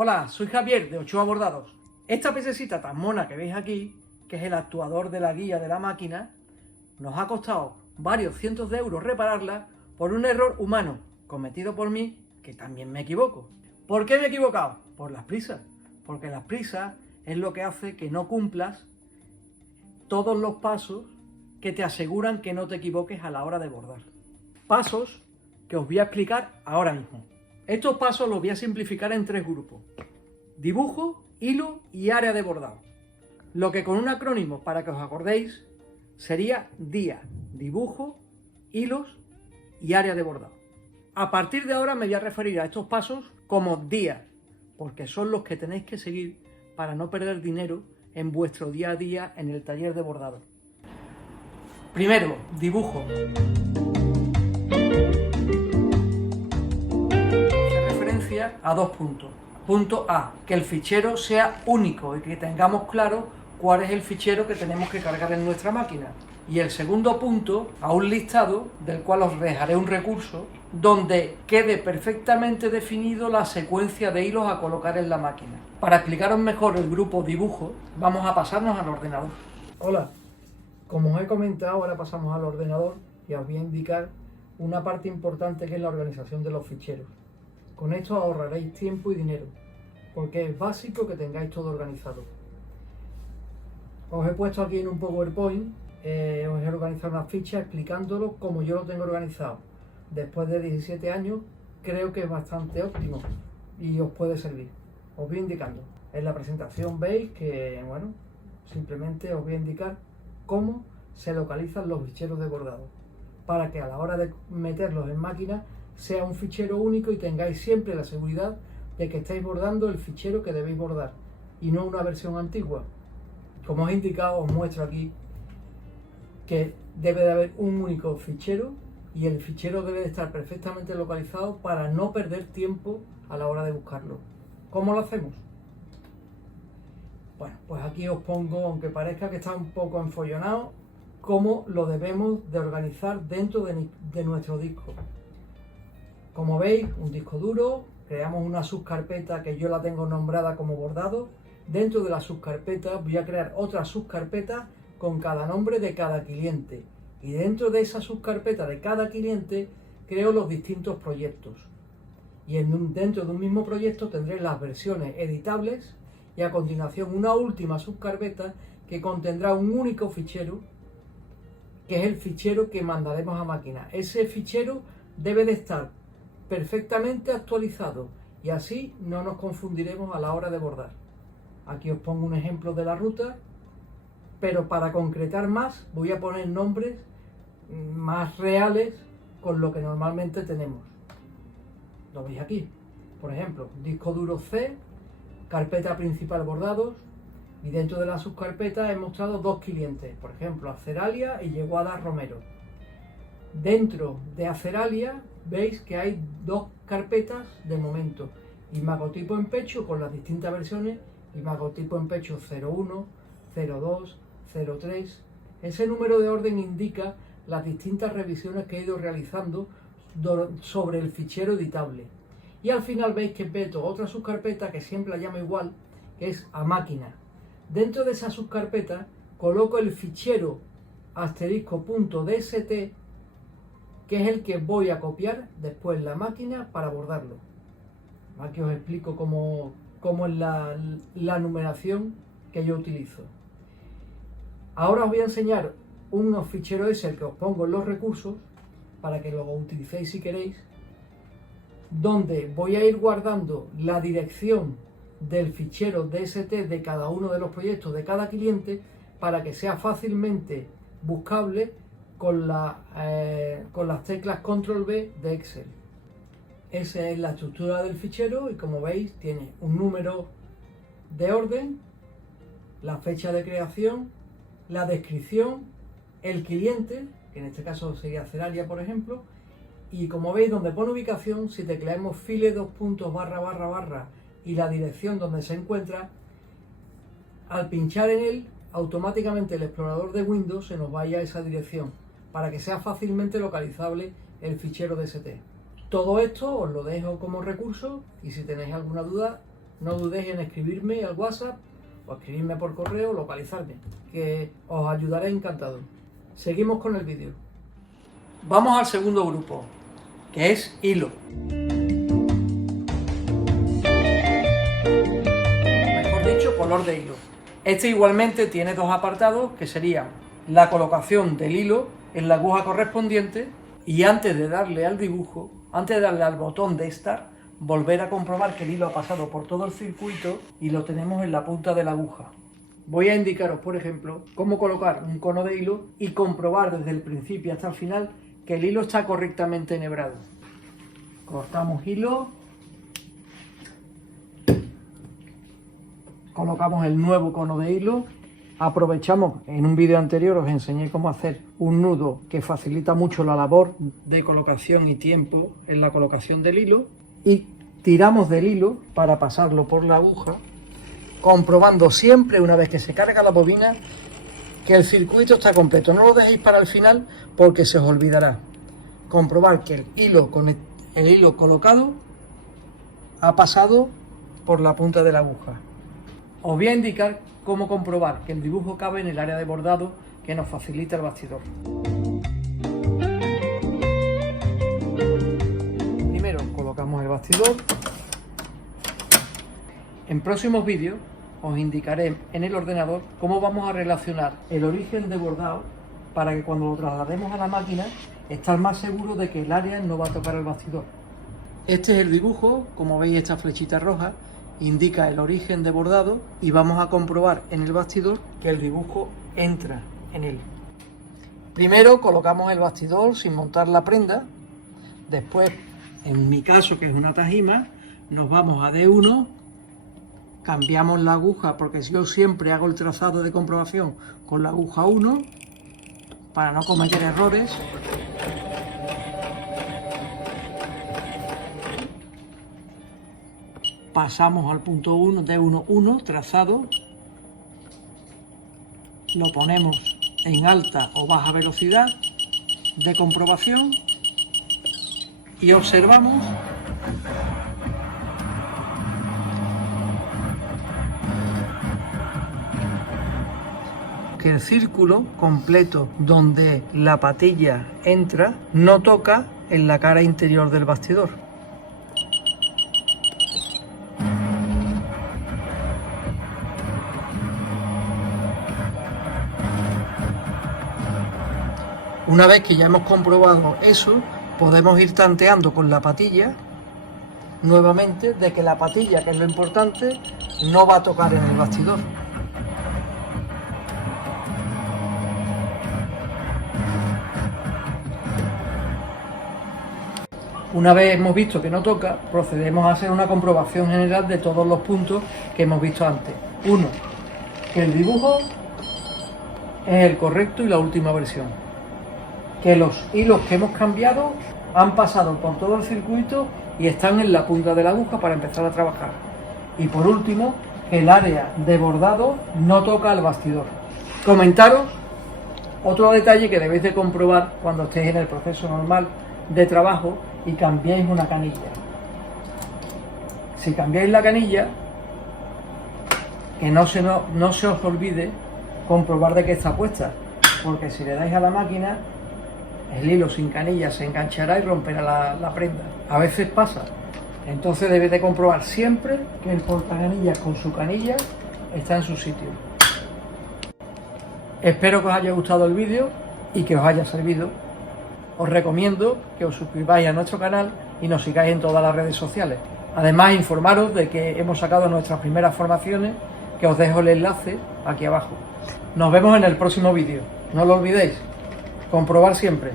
Hola, soy Javier de Ochoa Bordados. Esta pececita tan mona que veis aquí, que es el actuador de la guía de la máquina, nos ha costado varios cientos de euros repararla por un error humano cometido por mí, que también me equivoco. ¿Por qué me he equivocado? Por las prisas. Porque las prisas es lo que hace que no cumplas todos los pasos que te aseguran que no te equivoques a la hora de bordar. Pasos que os voy a explicar ahora mismo. Estos pasos los voy a simplificar en 3 grupos: dibujo, hilo y área de bordado. Lo que con un acrónimo, para que os acordéis, sería DIA: dibujo, hilos y área de bordado. A partir de ahora me voy a referir a estos pasos como DIA, porque son los que tenéis que seguir para no perder dinero en vuestro día a día en el taller de bordado. Primero, dibujo. A 2 puntos. Punto A, que el fichero sea único y que tengamos claro cuál es el fichero que tenemos que cargar en nuestra máquina. Y el segundo punto, a un listado del cual os dejaré un recurso donde quede perfectamente definido la secuencia de hilos a colocar en la máquina. Para explicaros mejor el grupo dibujo, vamos a pasarnos al ordenador. Hola, como os he comentado, ahora pasamos al ordenador y os voy a indicar una parte importante, que es la organización de los ficheros. Con esto ahorraréis tiempo y dinero, porque es básico que tengáis todo organizado. Os he puesto aquí en un PowerPoint, os he organizado una ficha explicándolo como yo lo tengo organizado. Después de 17 años, creo que es bastante óptimo y os puede servir. Os voy indicando. En la presentación veis que, bueno, simplemente os voy a indicar cómo se localizan los ficheros de bordado, para que a la hora de meterlos en máquina sea un fichero único y tengáis siempre la seguridad de que estáis bordando el fichero que debéis bordar y no una versión antigua. Como os he indicado, os muestro aquí que debe de haber un único fichero y el fichero debe de estar perfectamente localizado para no perder tiempo a la hora de buscarlo. ¿Cómo lo hacemos? Bueno, pues aquí os pongo, aunque parezca que está un poco enfollonado, cómo lo debemos de organizar dentro de nuestro disco. Como veis, un disco duro, creamos una subcarpeta que yo la tengo nombrada como bordado. Dentro de la subcarpeta voy a crear otra subcarpeta con cada nombre de cada cliente. Y dentro de esa subcarpeta de cada cliente creo los distintos proyectos. Y dentro de un mismo proyecto tendré las versiones editables y a continuación una última subcarpeta que contendrá un único fichero, que es el fichero que mandaremos a máquina. Ese fichero debe de estar perfectamente actualizado y así no nos confundiremos a la hora de bordar. Aquí os pongo un ejemplo de la ruta, pero para concretar más voy a poner nombres más reales con lo que normalmente tenemos. Lo veis aquí, por ejemplo, disco duro C, carpeta principal bordados, y dentro de la subcarpeta he mostrado 2 clientes, por ejemplo Aceralia y Yeguada Romero. Dentro de Aceralia veis que hay 2 carpetas de momento: imagotipo en pecho con las distintas versiones, imagotipo en pecho 01, 02, 03. Ese número de orden indica las distintas revisiones que he ido realizando sobre el fichero editable. Y al final veis que meto otra subcarpeta que siempre la llamo igual, que es a máquina. Dentro de esa subcarpeta coloco el fichero *.dst, que es el que voy a copiar después en la máquina para bordarlo. Aquí os explico cómo es la numeración que yo utilizo. Ahora os voy a enseñar unos ficheros Excel que os pongo en los recursos para que lo utilicéis si queréis, donde voy a ir guardando la dirección del fichero DST de cada uno de los proyectos de cada cliente para que sea fácilmente buscable con las teclas Control V de Excel. Esa es la estructura del fichero y como veis tiene un número de orden, la fecha de creación, la descripción, el cliente, que en este caso sería Aceralia por ejemplo, y como veis donde pone ubicación, si tecleamos file // y la dirección donde se encuentra, al pinchar en él automáticamente el explorador de Windows se nos vaya a esa dirección, para que sea fácilmente localizable el fichero DST. Todo esto os lo dejo como recurso y si tenéis alguna duda no dudéis en escribirme al WhatsApp o escribirme por correo, localizarme, que os ayudaré encantado. Seguimos con el vídeo. Vamos al segundo grupo, que es hilo. Mejor dicho, color de hilo. Este igualmente tiene dos apartados, que serían la colocación del hilo en la aguja correspondiente y antes de darle al dibujo, antes de darle al botón de Start, volver a comprobar que el hilo ha pasado por todo el circuito y lo tenemos en la punta de la aguja. Voy a indicaros, por ejemplo, cómo colocar un cono de hilo y comprobar desde el principio hasta el final que el hilo está correctamente enhebrado. Cortamos hilo, colocamos el nuevo cono de hilo, aprovechamos, en un vídeo anterior os enseñé cómo hacer un nudo que facilita mucho la labor de colocación y tiempo en la colocación del hilo, y tiramos del hilo para pasarlo por la aguja, comprobando siempre, una vez que se carga la bobina, que el circuito está completo. No lo dejéis para el final porque se os olvidará. Comprobar que el hilo colocado ha pasado por la punta de la aguja. Os voy a indicar cómo comprobar que el dibujo cabe en el área de bordado que nos facilita el bastidor. Primero colocamos el bastidor. En próximos vídeos os indicaré en el ordenador cómo vamos a relacionar el origen de bordado para que cuando lo traslademos a la máquina estar más seguros de que el área no va a tocar el bastidor. Este es el dibujo, como veis esta flechita roja indica el origen de bordado y vamos a comprobar en el bastidor que el dibujo entra en él. Primero colocamos el bastidor sin montar la prenda, después, en mi caso que es una tajima, nos vamos a D1, cambiamos la aguja porque yo siempre hago el trazado de comprobación con la aguja 1 para no cometer errores. Pasamos al punto 1, D1, trazado, lo ponemos en alta o baja velocidad de comprobación y observamos que el círculo completo donde la patilla entra no toca en la cara interior del bastidor. Una vez que ya hemos comprobado eso, podemos ir tanteando con la patilla nuevamente de que la patilla, que es lo importante, no va a tocar en el bastidor. Una vez hemos visto que no toca, procedemos a hacer una comprobación general de todos los puntos que hemos visto antes. 1. Que el dibujo es el correcto y la última versión. Que los hilos que hemos cambiado han pasado por todo el circuito y están en la punta de la aguja para empezar a trabajar. Y por último, que el área de bordado no toca al bastidor. Comentaros otro detalle que debéis de comprobar cuando estéis en el proceso normal de trabajo y cambiéis una canilla. Si cambiáis la canilla, que no se os olvide comprobar de qué está puesta, porque si le dais a la máquina, el hilo sin canilla se enganchará y romperá la prenda. A veces pasa. Entonces debéis de comprobar siempre que el portacanillas con su canilla está en su sitio. Espero que os haya gustado el vídeo y que os haya servido. Os recomiendo que os suscribáis a nuestro canal y nos sigáis en todas las redes sociales. Además, informaros de que hemos sacado nuestras primeras formaciones, que os dejo el enlace aquí abajo. Nos vemos en el próximo vídeo. No lo olvidéis. Comprobar siempre.